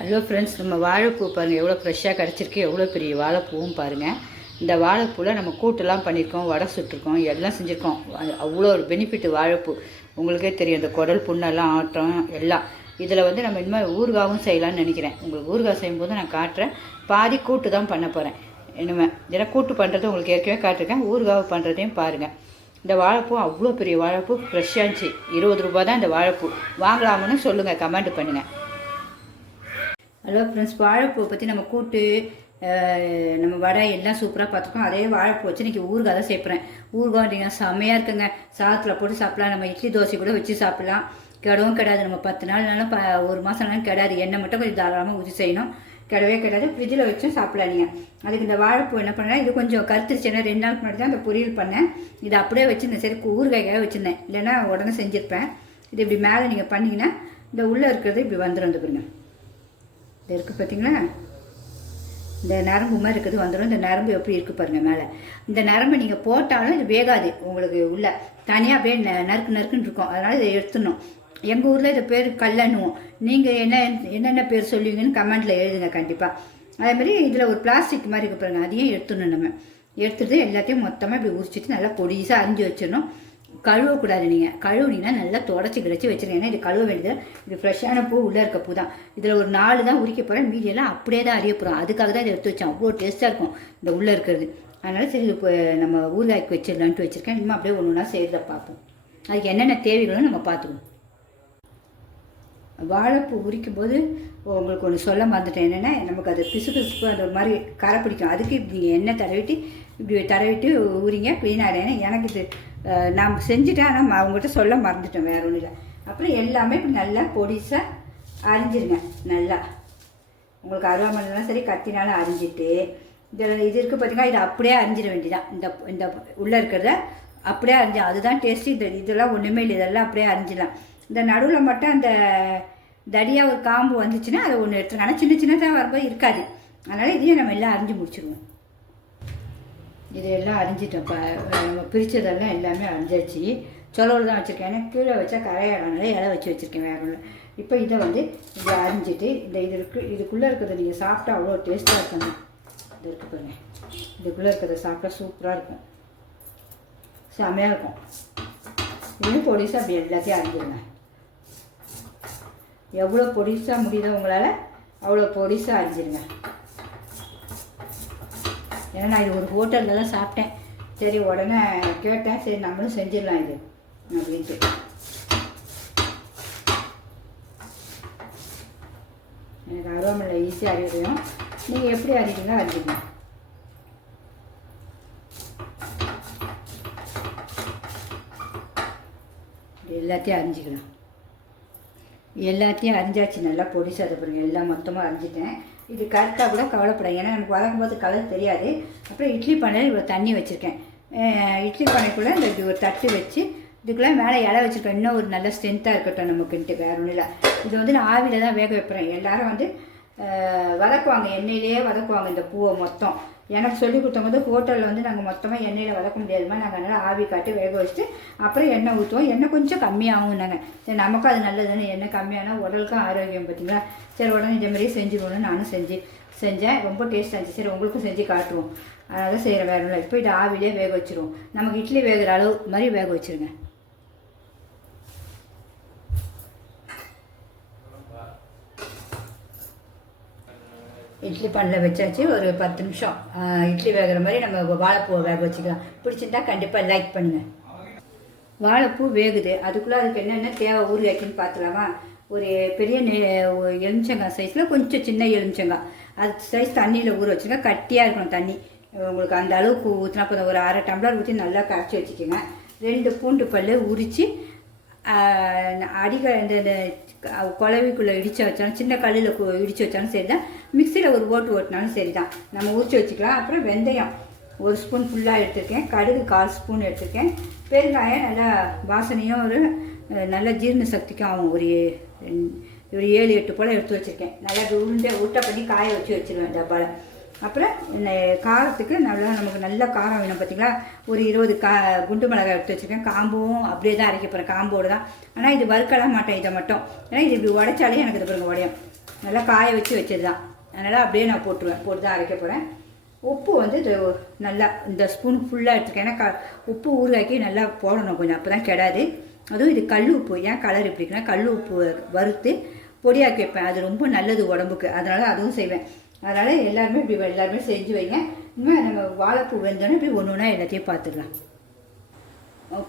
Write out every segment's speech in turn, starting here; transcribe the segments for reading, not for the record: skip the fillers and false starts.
Hello friends, நம்ம வாழைப்பூ பாருங்கள் எவ்வளோ ஃப்ரெஷ்ஷாக கிடச்சிருக்கு. எவ்வளோ பெரிய வாழைப்பூவும் பாருங்கள். இந்த வாழைப்பூவில் நம்ம கூட்டெல்லாம் பண்ணியிருக்கோம், வடை சுட்டிருக்கோம், எல்லாம் செஞ்சுருக்கோம். அவ்வளோ ஒரு பெனிஃபிட்டு வாழைப்பூ. உங்களுக்கே தெரியும், இந்த குடல் புண்ணெல்லாம் ஆட்டம் எல்லாம். இதில் வந்து நம்ம இனிமேல் ஊறுகாவும் செய்யலான்னு நினைக்கிறேன். உங்களுக்கு ஊறுகாய் செய்யும்போது நான் காட்டுறேன். பாதி கூட்டு தான் பண்ண போகிறேன் இனிமேல். ஏன்னா கூட்டு பண்ணுறது உங்களுக்கு ஏற்கனவே காட்டிருக்கேன், ஊறுகாவை பண்ணுறதையும் பாருங்கள். இந்த வாழைப்பூ அவ்வளோ பெரிய வாழைப்பூ ஃப்ரெஷ்ஷாக இருந்துச்சு. 20 ரூபா தான் இந்த வாழைப்பூ. வாங்கலாமுன்னு சொல்லுங்கள், கமெண்ட் பண்ணுங்கள். ஹலோ ஃப்ரெண்ட்ஸ், வாழைப்பூவை பற்றி நம்ம கூட்டு நம்ம வடை எல்லாம் சூப்பராக பார்த்துருக்கோம். அதே வாழைப்பூ வச்சு இன்றைக்கி ஊறுகாய் தான் சேர்ப்புறேன். ஊறுகாய்ன்றீங்க செம்மையாக இருக்குங்க. சாதத்தில் போட்டு சாப்பிட்லாம், நம்ம இட்லி தோசை கூட வச்சு சாப்பிட்லாம். கெடவும் கிடையாது. நம்ம 10 நாள்னாலும் 1 மாதம்னாலும் கிடையாது. எண்ணெய் மட்டும் கொஞ்சம் தாராளமாக ஊற்றி செய்யணும். கிடவே கிடையாது. ஃப்ரிட்ஜில் வச்சும் சாப்பிடலாம் நீங்கள். அதுக்கு இந்த வாழைப்பூ என்ன பண்ணேன், இது கொஞ்சம் கருத்துருச்சுன்னா 2 நாளுக்கு முன்னாடி தான் அந்த பொரியல் பண்ணேன். இதை அப்படியே வச்சுருந்தேன். சரி ஊறுகாய்க்காக வச்சுருந்தேன், இல்லைன்னா உடனே செஞ்சுருப்பேன். இது இப்படி மேலே நீங்கள் பண்ணிங்கன்னா இந்த உள்ளே இருக்கிறது இப்படி வந்துடும். பாருங்க, இது இருக்குது பார்த்தீங்களா, இந்த நரம்பு மாதிரி இருக்குது வந்துடும். இந்த நரம்பு எப்படி இருக்குது பாருங்கள் மேலே. இந்த நரம்பை நீங்கள் போட்டாலும் இது வேகாது உங்களுக்கு. உள்ள தனியாக அப்படியே நறுக்கு நறுக்குன்னு இருக்கும். அதனால் இதை எடுத்துடணும். எங்கள் ஊரில் இதை பேர் கல்லண்ணுவோம். நீங்கள் என்னென்ன பேர் சொல்லுவீங்கன்னு கமெண்ட்டில் எழுதுங்க கண்டிப்பாக. அதேமாதிரி இதில் ஒரு பிளாஸ்டிக் மாதிரி இருக்கு பாருங்கள், அதையும் எடுத்துடணும். நம்ம எடுத்துகிட்டு எல்லாத்தையும் மொத்தமாக இப்படி உரிச்சிட்டு நல்லா பொடிசாக அரிஞ்சு வச்சிடணும். கழுவக்கூடாது. நீங்கள் கழுவுனீங்கன்னா நல்லா தொடச்சி கிடச்சி வச்சுருங்க. ஏன்னா இது கழுவ வேண்டியது. இது ஃப்ரெஷ்ஷான பூ, உள்ளே இருக்க பூ தான். இதில் ஒரு 4 தான் உரிக்க போகிறேன், மீதியெல்லாம் அப்படியே தான் அறிய போகிறோம். அதுக்காக தான் இதை எடுத்து வச்சேன். அவ்வளோ டேஸ்ட்டாக இருக்கும் இந்த உள்ளே இருக்கிறது. அதனால் சரி இப்போ நம்ம ஊறுகாய்க்கு வச்சிடலான்ட்டு வச்சுருக்கேன். இன்னும் அப்படியே ஒன்று ஒன்றா செய்கிறத பார்ப்போம். அதுக்கு என்னென்ன தேவைகளும் நம்ம பார்த்துக்குவோம். வாழைப்பூ உரிக்கும் போது உங்களுக்கு ஒன்று சொல்ல மறந்துட்டேன். என்னென்னா, நமக்கு அது பிசு பிசுப்பு அந்த மாதிரி கரை பிடிக்கும். அதுக்கு நீங்கள் எண்ணெய் இப்படி தடவிட்டு ஊறிங்க, க்ளீனாக. ஏன்னா எனக்கு இது நான் செஞ்சுட்டேன், ஆனால் அவங்ககிட்ட சொல்ல மறந்துட்டேன், வேறு ஒன்றும் இல்லை. அப்புறம் எல்லாமே இப்படி நல்லா பொடிசாக அரிஞ்சிருங்க. நல்லா உங்களுக்கு அருவாமனைலாம் சரி கத்தினாலும் அரிஞ்சிட்டு இது இருக்குது பார்த்தீங்கன்னா, இதை அப்படியே அரிஞ்சிட வேண்டியதான். இந்த உள்ளே இருக்கிறத அப்படியே அரிஞ்சு, அதுதான் டேஸ்ட்டு. இதெல்லாம் ஒன்றுமே இல்லை, இதெல்லாம் அப்படியே அரிஞ்சிடலாம். இந்த நடுவில் மட்டும் அந்த தடியாக ஒரு காம்பு வந்துச்சுன்னா அதை ஒன்று எடுத்துருங்க. ஆனால் சின்ன சின்னதாக வரும்போது இருக்காது. அதனால் இதையும் நம்ம எல்லாம் அரிஞ்சு முடிச்சிடுவோம். இதையெல்லாம் அரிஞ்சிட்டோம். நம்ம பிரித்ததெல்லாம் எல்லாமே அரிஞ்சாச்சு. சொலவில் தான் வச்சுருக்கேன். ஏன்னா கீழே வச்சா கரையாடனால இலை வச்சு வச்சுருக்கேன், வேறு ஒன்று. இப்போ இதை வந்து இதை அரிஞ்சிட்டு இதுக்குள்ளே இருக்கிறத நீங்கள் சாப்பிட்டா அவ்வளோ டேஸ்ட்டாக இருக்கணும். இது இருக்குது பாருங்க, இதுக்குள்ளே இருக்கிறத சாப்பிட்டா சூப்பராக இருக்கும், செமையாக இருக்கும். இன்னும் பொடிசாக அப்படி எல்லாத்தையும் அரிஞ்சிடுங்க. எவ்வளோ பொடிசாக முடியுதோ உங்களால் அவ்வளோ பொடிசாக அரிஞ்சிடுங்க. ஏன்னா நான் இது ஒரு ஹோட்டலில் தான் சாப்பிட்டேன். சரி உடனே கேட்டேன், சரி நம்மளும் செஞ்சிடலாம் இது அப்படின்ட்டு. எனக்கு அருவாமனை ஈஸியாக அறிவிடும். நீங்கள் எப்படி அறிவிங்களோ அறிவிங்க. எல்லாத்தையும் அரிஞ்சிக்கலாம். எல்லாத்தையும் அரிஞ்சாச்சு. நல்லா பொடிசாக அதை பாருங்கள், எல்லாம் மொத்தமாக அரிஞ்சிட்டேன். இது கரெக்டாக கூட கவலைப்படாது. ஏன்னா எனக்கு வளர்க்கும்போது கலர் தெரியாது. அப்புறம் இட்லி பானையில் இவ்வளோ தண்ணி வச்சுருக்கேன். இட்லி பானைக்குள்ளே இந்த இது ஒரு தட்டு வச்சு இதுக்குள்ளே மேலே இலை வச்சுருக்கேன். இன்னும் ஒரு நல்ல ஸ்ட்ரென்த்தாக இருக்கட்டும் நமக்குன்ட்டு, வேறு ஒன்றும் இல்லை. இது வந்து நான் ஆவியில் தான் வேக வைப்பேன். எல்லோரும் வந்து வதக்குவாங்க, எண்ணெயிலேயே வதக்குவாங்க இந்த பூவை மொத்தம். எனக்கு சொல்லி கொடுத்தவங்க ஹோட்டலில் வந்து நாங்கள் மொத்தமாக எண்ணெயில் வதக்க முடியாதுமா, நாங்கள் அதனால் ஆவி காட்டி வேக வச்சுட்டு அப்புறம் எண்ணெய் ஊற்றுவோம். எண்ணெய் கொஞ்சம் கம்மியாகும் நாங்கள். சரி நமக்கும் அது நல்லதுன்னு, எண்ணெய் கம்மியானால் உடலுக்கும் ஆரோக்கியம் பார்த்தீங்களா. சரி உடனே இதே மாதிரியே செஞ்சுக்கணும்னு நானும் செஞ்சேன். ரொம்ப டேஸ்ட்டாக இருந்துச்சு. சரி உங்களுக்கும் செஞ்சு காட்டுவோம், அதனால் செய்கிற வேறு இல்லை. இப்போ இது ஆவிலே வேக வச்சுருவோம். நமக்கு இட்லி வேகிற அளவு மாதிரி வேக வச்சுருங்க. இட்லி பானையில் வச்சாச்சு. ஒரு 10 நிமிஷம் இட்லி வேகிற மாதிரி நம்ம வாழைப்பூவை வேக வச்சுக்கலாம். பிடிச்சிருந்தா கண்டிப்பாக லைக் பண்ணுங்கள். வாழைப்பூ வேகுது. அதுக்குள்ளே அதுக்கு என்னென்ன தேவை ஊறுகாய்க்குன்னு பார்த்துலாமா. ஒரு பெரிய எலுமிச்சங்காய் சைஸில் கொஞ்சம் சின்ன எலுமிச்சங்காய், அது சைஸ் தண்ணியில் ஊற வச்சுங்க. கட்டியாக இருக்கணும் தண்ணி. உங்களுக்கு அந்த அளவுக்கு ஊற்றினா போதும். ஒரு 1/2 டம்ளர் ஊற்றி நல்லா கரைச்சி வச்சுக்கோங்க. 2 பூண்டு பல் உரித்து இந்த குழவிக்குள்ளே இடித்து வச்சாலும், சின்ன கல்லில் இடித்து வச்சாலும் சரி தான், மிக்சியில் ஒரு ஓட்டினாலும் சரி தான், நம்ம உரித்து வச்சுக்கலாம். அப்புறம் வெந்தயம் 1 ஸ்பூன் ஃபுல்லாக எடுத்துருக்கேன். கடுகு 1/4 ஸ்பூன் எடுத்துருக்கேன். பெருங்காயம் நல்லா வாசனையும் ஒரு நல்ல ஜீரண சக்திக்கும் ஆகும். ஒரு 7-8 போல் எடுத்து வச்சுருக்கேன். நல்லா உருட்டை பண்ணி காய வச்சு வச்சுருவேன் டப்பாவில். அப்புறம் காரத்துக்கு நல்லா நமக்கு நல்ல காரம் வேணும் பார்த்தீங்களா. ஒரு 20 குண்டு மிளகாய் எடுத்து வச்சுருக்கேன். காம்பும் அப்படியே தான் அரைக்க போகிறேன், காம்போடு தான். ஆனால் இது வறுக்கலாம் மாட்டேன் இதை மட்டும். ஏன்னா இது இப்படி உடைச்சாலே எனக்கு இது பாருங்க உடையும். நல்லா காய வச்சது தான். அதனால் அப்படியே நான் போட்டுருவேன். போட்டு தான் அரைக்க போகிறேன். உப்பு வந்து நல்லா இந்த ஸ்பூன் ஃபுல்லாக எடுத்துருக்கேன். ஏன்னா உப்பு ஊறுகாய்க்கு நல்லா போடணும் கொஞ்சம், அப்போ தான் கெடாது. அதுவும் இது கல் உப்பு. ஏன் கலர் எப்படி இருக்குன்னா கல் உப்பு வறுத்து பொடியாக்கி வைப்பேன். அது ரொம்ப நல்லது உடம்புக்கு. அதனால் அதுவும் செய்வேன். அதனால் எல்லாருமே செஞ்சு வைங்க. இன்னும் நம்ம வாழைப்பூ வெந்தோன்னே இப்படி ஒன்று ஒன்றா எல்லாத்தையும் பார்த்துக்கலாம்.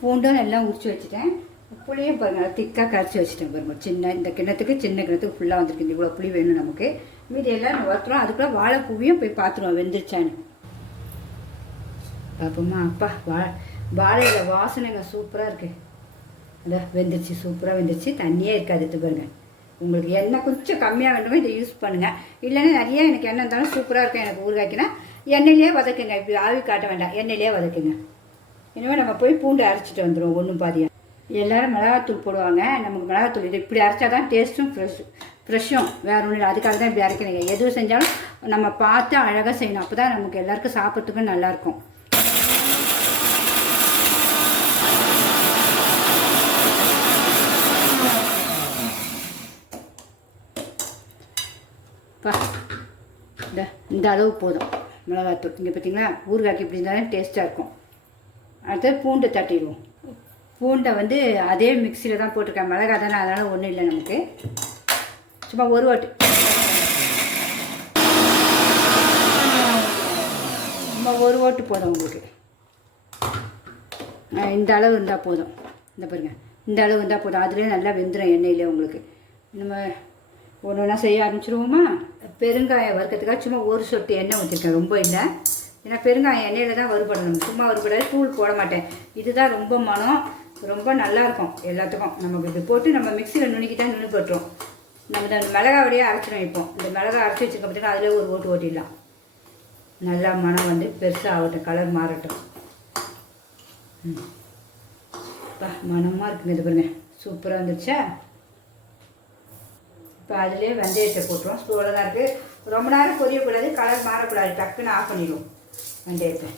பூண்டும் எல்லாம் உரிச்சு வச்சுட்டேன். புளியும் பாருங்கள் திக்காக கரைச்சி வச்சுட்டேன் பாருங்கள். இந்த கிண்ணத்துக்கு ஃபுல்லாக வந்துருக்கு. இவ்வளோ புளி வேணும் நமக்கு. மீதி எல்லாம் நம்ம வறுத்துறோம். அதுக்குள்ளே வாழைப்பூவையும் போய் பார்த்துருவோம் வெந்துருச்சான்னு. பார்ப்போமா? அப்பா வாழையில வாசனைங்க சூப்பராக இருக்குது. அதான் வெந்துருச்சு, சூப்பராக வெந்துருச்சு. தண்ணியே இருக்காது. இது பாருங்கள். உங்களுக்கு எண்ணெய் கொஞ்சம் கம்மியாக வேண்டுமோ இதை யூஸ் பண்ணுங்கள். இல்லைன்னா நிறைய எனக்கு எண்ணெய் இருந்தாலும் சூப்பராக இருக்கும். எனக்கு ஊறுகாய்க்குன்னா எண்ணெயிலே வதக்குங்க. இப்படி ஆவி காட்ட வேண்டாம், எண்ணெயிலே வதக்குங்க. இனிமேல் நம்ம போய் பூண்டு அரைச்சிட்டு வந்துடுவோம் ஒன்றும் பாதியாக. எல்லோரும் மிளகாத்தூள் போடுவாங்க. நமக்கு மிளகாத்தூள் இது இப்படி அரைச்சா தான் டேஸ்ட்டும் ஃப்ரெஷ்ஷும். வேறு ஒன்றும் இல்லை. அதுக்காக தான் இப்படி அரைக்கிறீங்க. எதுவும் செஞ்சாலும் நம்ம பார்த்து அழகாக செய்யணும். அப்போ தான் நமக்கு எல்லாருக்கும் சாப்பிட்றதுக்கும் நல்லாயிருக்கும். இந்த அளவு போதும் மிளகாத்தூள். இங்கே பார்த்தீங்களா, ஊறுகாய்க்கு இப்படி இருந்தாலும் டேஸ்ட்டாக இருக்கும். அடுத்தது பூண்டை தட்டிடுவோம். பூண்டை வந்து அதே மிக்சியில் தான் போட்டிருக்கேன். மிளகாய் தானே, அதனால் ஒன்றும் இல்லை நமக்கு. சும்மா ஒரு வாட்டி ஓட்டு போதும் உங்களுக்கு. இந்த அளவு இருந்தால் போதும். இந்த பாருங்கள், இந்த அளவு இருந்தால் போதும். அதுலேயே நல்லா வெந்துடும் எண்ணெயிலே உங்களுக்கு. நம்ம ஒன்று ஒன்றா செய்ய ஆரம்பிச்சிருவோமா? பெருங்காயம் வறுக்கிறதுக்காக சும்மா ஒரு சொட்டு எண்ணெய் ஊற்றிருக்கேன், ரொம்ப இல்லை. ஏன்னா பெருங்காயம் எண்ணெயில் தான் வறுபடணும், சும்மா வறுபடாது. தூள் போட மாட்டேன். இதுதான் ரொம்ப மனம், ரொம்ப நல்லாயிருக்கும் எல்லாத்துக்கும். நமக்கு இது போட்டு நம்ம மிக்சியில் நுணுக்கிட்டா போட்டுரும். நம்ம இந்த மிளகாவடியே அரைச்சிடும். இப்போ இந்த மிளகா அரைச்சி வச்சுருக்க பார்த்தீங்கன்னா அதிலே ஒரு ஓட்டு ஓட்டிடலாம். நல்லா மனம் வந்து பெருசாக ஆகட்டும், கலர் மாறட்டும். மனமாக இருக்குங்க. இது பாருங்க, சூப்பராக வந்துருச்சா? இப்போ அதிலே வெந்தயத்தை போட்டுருவோம். ஸ்லோவில் தான் இருக்குது. ரொம்ப நேரம் பொரியக்கூடாது, கலர் மாறக்கூடாது. டக்குன்னு ஆஃப் பண்ணிடுவோம் வெந்தயத்தை.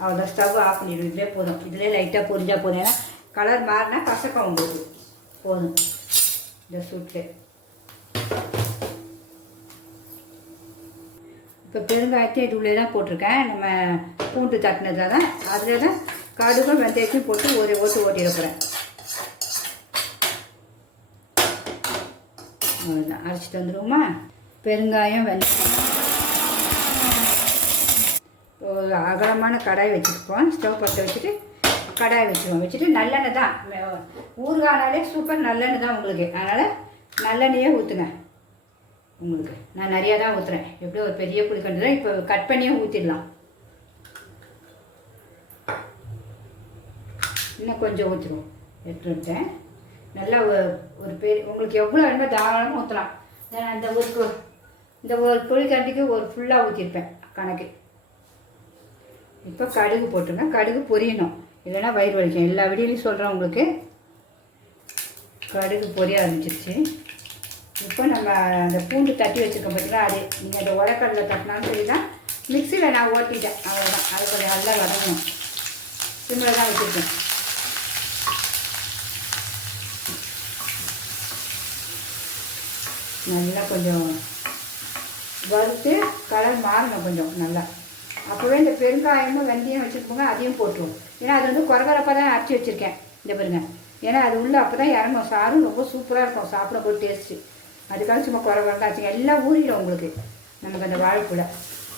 அவ்வளோதான், ஸ்டவ் ஆஃப் பண்ணிடுவோம். இதிலே போதும். இதிலே லைட்டாக பொரிஞ்சால் போதும். ஏன்னா கலர் மாறினா கசக்கம் உங்களுக்கு போதும். இந்த சூட்டில் இப்போ பெருங்காயத்தையும் இது உள்ளே தான் போட்டிருக்கேன். நம்ம பூண்டு தட்டினதில் தான். அதில் தான் கடுகும் வெந்தயத்தையும் போட்டு ஒரு ஓட்டு ஓட்டிட போகிறேன். அவ்வளோதான், அரைச்சிட்டு வந்துடுவோமா? பெருங்காயம் வெந்தயம். ஒரு அகலமான கடாய் வச்சுருப்போம். ஸ்டவ் பற்ற வச்சுட்டு கடாய் வச்சுருவோம். வச்சுட்டு நல்லெண்ணெய் தான். ஊறுகானாலே சூப்பர் நல்லெண்ணெய் தான் உங்களுக்கு. அதனால் நல்லெண்ணெயே ஊற்றுங்க. உங்களுக்கு நான் நிறையா தான் ஊற்றுறேன். எப்படியும் ஒரு பெரிய புளிக்கண்டு தான். இப்போ கட் பண்ணியே ஊற்றிடலாம். இன்னும் கொஞ்சம் ஊற்றிடுவோம். எடுத்துட்டேன். நல்லா ஒரு உங்களுக்கு எவ்வளோ வேணுமோ தாராளமாக ஊற்றலாம். நான் இந்த ஒரு புளிக்கண்டிக்கு ஒரு ஃபுல்லாக ஊற்றிருப்பேன் கணக்கு. இப்போ கடுகு போட்டுருங்க. கடுகு பொரியணும், இல்லைன்னா வயிறு வலிக்கும். எல்லா வீடியோலையும் சொல்கிறேன் உங்களுக்கு. கடுகு பொரிய ஆரம்பிச்சிருச்சு. இப்போ நம்ம அந்த பூண்டு தட்டி வச்சுருக்கோம் பார்த்தீங்களா, அது நீங்கள் அந்த உரக்கல்லில் தட்டினாலும் சரி தான். மிக்சியில் நான் ஓட்டிட்டேன், அவ்வளோதான். அது கொஞ்சம் நல்லா வதங்கணும். சிம்மில் தான் வச்சுருக்கேன். நல்லா கொஞ்சம் வறுத்து கலர் மாறணும் கொஞ்சம் நல்லா. அப்போவே இந்த பெருங்காயமும் வெந்தயம் வச்சுருப்போங்க, அதையும் போட்டுருவோம். ஏன்னா அது வந்து குறகுறப்பாக தான் அரைச்சி வச்சுருக்கேன். இந்த பாருங்க, ஏன்னா அது உள்ளே அப்போ தான் இறங்கும். சாரும் ரொம்ப சூப்பராக இருக்கும், சாப்பிட போய் டேஸ்ட்டு. அதுக்காக சும்மா குறகுறப்பாக ஆச்சுங்க. எல்லாம் ஊறிடும் உங்களுக்கு. நமக்கு அந்த வாழைப்பூல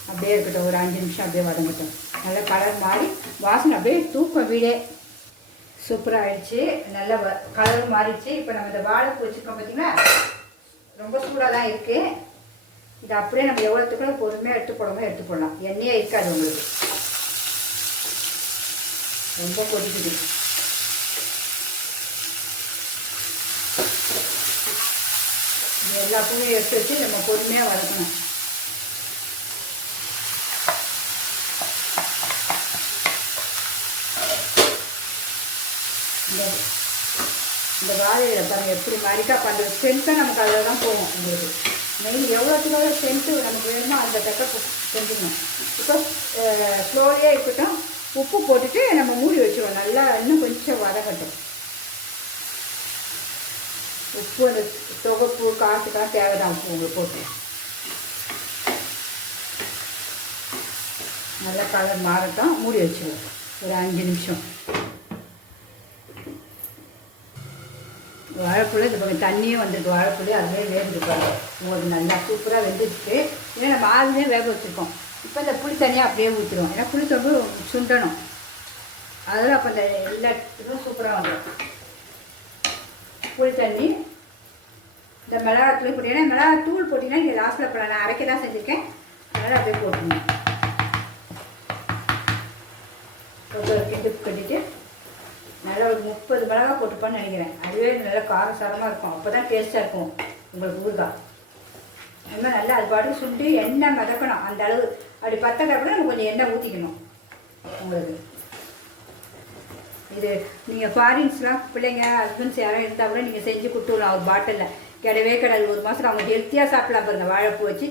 அப்படியே இருக்கட்டும். ஒரு 5 நிமிஷம் அப்படியே வதங்கட்டும். நல்லா கலர் மாறி வாசனை அப்படியே தூக்கம் வீடே. சூப்பராக ஆகிடுச்சு. நல்லா கலர் மாறிடுச்சு. இப்போ நம்ம இந்த வாழைப்பூ வச்சுருக்கோம் பார்த்தீங்கன்னா, ரொம்ப சூடாக தான் இருக்குது. இது அப்படியே நம்ம எவ்வளோத்துக்குள்ள பொறுமையாக எடுத்து போடலாம். எண்ணெயே இருக்காது உங்களுக்கு. ரொம்ப கொதிக்குது. எல்லா பூவையும் எடுத்து வச்சு நம்ம பொறுமையாக வதக்கணும். இந்த வாழையில பாருங்கள் எப்படி மறிக்கா பண்ணுற சென்ட்டாக நமக்கு அதில் தான் போகும். உங்களுக்கு நெய் எவ்வளோத்துக்காக சென்ட்டு நமக்கு வேணுமோ அந்த தக்க செஞ்சுக்கணும். இப்போ ஸ்லோலியாக இருக்கட்டும். உப்பு போட்டுட்டு நம்ம மூடி வச்சுருவோம். நல்லா இன்னும் கொஞ்சம் வதக்கட்டும். உப்பு அந்த தொகைப்பூ காற்றுக்காக தேவைதான் உப்பு உங்களுக்கு போட்டு நல்லா கலர் மாறட்டும். மூடி வச்சுருவோம் ஒரு 5 நிமிஷம். வாழைப்பூல இது கொஞ்சம் தண்ணியும் வந்துருக்கு. வாழைப்பூலே அதுவே வேந்துருப்பாங்க. உங்களுக்கு நல்லா சூப்பராக வெந்துச்சு. ஏன்னா நம்ம ஆவிலே வேக வச்சுருக்கோம். இப்போ இந்த புளி தண்ணியாக அப்படியே ஊற்றிடுவோம். ஏன்னா புளி தொம்பு சுண்டணும். அதெல்லாம் அப்போ இந்த எல்லாத்துக்கும் சூப்பராக வந்துடும். புளி தண்ணி இந்த மிளகாத்தூள் போட்டிங்கன்னா மிளகாத்தூள் போட்டிங்கன்னா நீங்கள் லாஸ்ட்டில் இப்போ நான் அரைக்க தான் செஞ்சுருக்கேன். அதனால் அப்படியே போட்டுருங்க. கிட்டு கட்டிட்டு நல்லா ஒரு 30 மிளகா போட்டுப்பான்னு நினைக்கிறேன். அதுவே நல்லா காரசாரமாக இருக்கும். அப்போ தான் டேஸ்ட்டாக இருக்கும் உங்களுக்கு ஊறுகாய். அது மாதிரி நல்லா அது பாட்டுக்கு சுண்டி எண்ணெய் மிதக்கணும். அந்த அளவு அப்படி பத்தக்கா கூட நம்ம கொஞ்சம் எண்ணெய் ஊற்றிக்கணும். உங்களுக்கு இது நீங்கள் ஃபாரின்ஸ்லாம் பிள்ளைங்க ஹஸ்பண்ட்ஸ் யாரும் இருந்தால் கூட நீங்கள் செஞ்சு கொடுத்துடலாம். ஒரு பாட்டிலில் கிடையவே கிடையாது. ஒரு மாதம் அவங்க ஹெல்த்தியாக சாப்பிடலாம் பாருங்கள். வாழைப்பூ வச்சு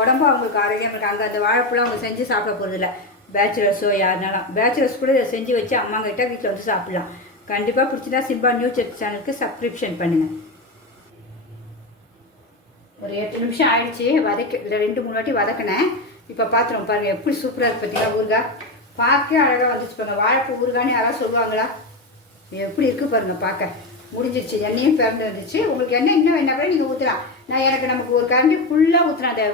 உடம்பு அவங்களுக்கு ஆரோக்கியம் இருக்குது. அங்கே அந்த வாழைப்பூலாம் அவங்க செஞ்சு சாப்பிட போகிறதில்ல. பேச்சுலர்ஸோ யாருனாலும் பேச்சுலர்ஸ் கூட இதை செஞ்சு வச்சு அம்மாங்கிட்ட வீட்டில் வந்து சாப்பிட்லாம். கண்டிப்பாக பிடிச்சினா சிம்பா நியூ சேனலுக்கு சப்ஸ்கிரிப்ஷன் பண்ணுங்கள். ஒரு 8 நிமிஷம் ஆயிடுச்சு. இல்லை 2-3 வாட்டி வதக்கினேன். இப்போ பார்த்துருவோம் பாருங்கள் எப்படி சூப்பராக இருக்குது பார்த்தீங்களா ஊறுகாய். பார்க்க அழகாக வந்துச்சு பாருங்கள். வாழைப்பூ ஊறுகான்னு யாராவது சொல்லுவாங்களா? எப்படி இருக்குது பாருங்கள் பார்க்க. முடிஞ்சிருச்சு. எண்ணெயும் பிறந்து வந்துச்சு. உங்களுக்கு எண்ணெய் இன்னும் வேணா கூட நீங்கள் ஊற்றலாம். நான் நமக்கு ஒரு கரண்டி ஃபுல்லாக ஊற்றுனேன். அந்த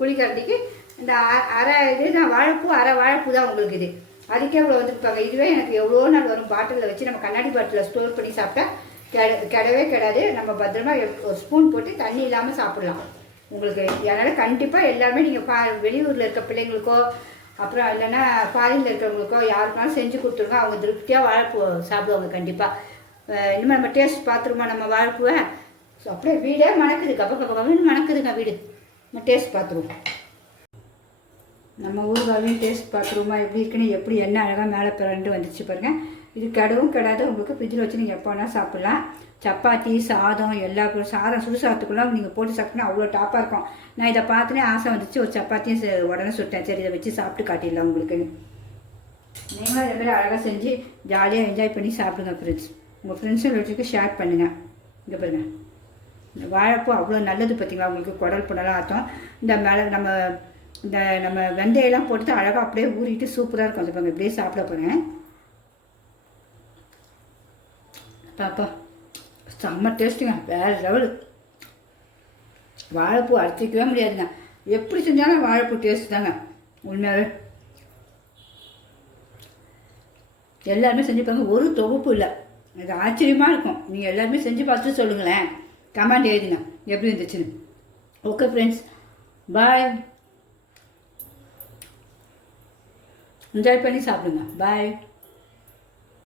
புளிக்கரண்டிக்கு இந்த அரை இது நான் அரை வாழைப்பூ தான் உங்களுக்கு இது. அதுக்கே இவ்வளோ வந்துருப்பாங்க. இதுவே எனக்கு எவ்வளோ நாள் வரும். பாட்டிலில் வச்சு நம்ம கண்ணாடி பாட்டிலில் ஸ்டோர் பண்ணி சாப்பிட்டா கிடவே கிடாது. நம்ம பத்திரமா ஒரு ஸ்பூன் போட்டு தண்ணி இல்லாமல் சாப்பிட்லாம் உங்களுக்கு. அதனால் கண்டிப்பாக எல்லாருமே நீங்கள் வெளியூரில் இருக்க பிள்ளைங்களுக்கோ அப்புறம் இல்லைன்னா ஃபாரினில் இருக்கிறவங்களுக்கோ யாருக்குனாலும் செஞ்சு கொடுத்துருங்க. அவங்க திருப்தியாக வாழைப்பூ சாப்பிடுவாங்க கண்டிப்பாக. இனிமேல் நம்ம டேஸ்ட் பார்த்துருமா நம்ம வாழைப்பூவை. ஸோ அப்படியே வீடே மணக்குது. கப்பன்னு மணக்குதுங்க வீடு. நம்ம டேஸ்ட் பார்த்துருவோம். நம்ம ஊறுகாயும் டேஸ்ட் பார்த்துருவோமா எப்படி இருக்குன்னு. எப்படி எண்ணெய் அழகாக மேலே பிறண்டு வந்துச்சு பாருங்கள். இது கெடவும் கிடாது. உங்களுக்கு ஃப்ரிட்ஜில் வச்சு நீங்கள் எப்போ வேணால் சாப்பிட்லாம். சப்பாத்தி சாதம் எல்லா சாதம் சுடு சாதத்துக்குள்ளே நீங்கள் போட்டு சாப்பிட்டீங்கன்னா அவ்வளோ டாப்பாக இருக்கும். நான் இதை பார்த்தோன்னே ஆசை வந்துச்சு. ஒரு சப்பாத்தியும் உடனே சுட்டேன். சரி இதை வச்சு சாப்பிட்டு காட்டிடலாம் உங்களுக்கு. நீங்களும் இதே மாதிரி அழகாக செஞ்சு ஜாலியாக என்ஜாய் பண்ணி சாப்பிடுங்க ஃப்ரெண்ட்ஸ். உங்கள் ஃப்ரெண்ட்ஸும் வச்சுக்கு ஷேர் பண்ணுங்கள். இங்கே பாருங்கள் இந்த வாழைப்பூ அவ்வளோ நல்லது பார்த்தீங்களா உங்களுக்கு. குடல் புடலாக ஆட்டம். நம்ம வெந்தயெல்லாம் போட்டு அழகாக அப்படியே ஊறிட்டு சூப்பராக இருக்கும். அது பாருங்க இப்படியே சாப்பிட போகிறேன். பாப்பா செம்ம டேஸ்ட்டுங்க. வேறு லெவலு. வாழைப்பூ அரைச்சிக்கவே முடியாதுங்க. எப்படி செஞ்சாலும் வாழைப்பூ டேஸ்ட் தாங்க உண்மையாகவே. எல்லாருமே செஞ்சு பாருங்க. ஒரு தொகுப்பு இல்லை. எனக்கு ஆச்சரியமாக இருக்கும். நீங்கள் எல்லாருமே செஞ்சு பார்த்துட்டு சொல்லுங்களேன். கமெண்ட் எழுதுங்க எப்படி இருந்துச்சுன்னு. ஓகே ஃப்ரெண்ட்ஸ், பாய். என்ஜாய் பண்ணி சாப்பிடுங்க. பாய்.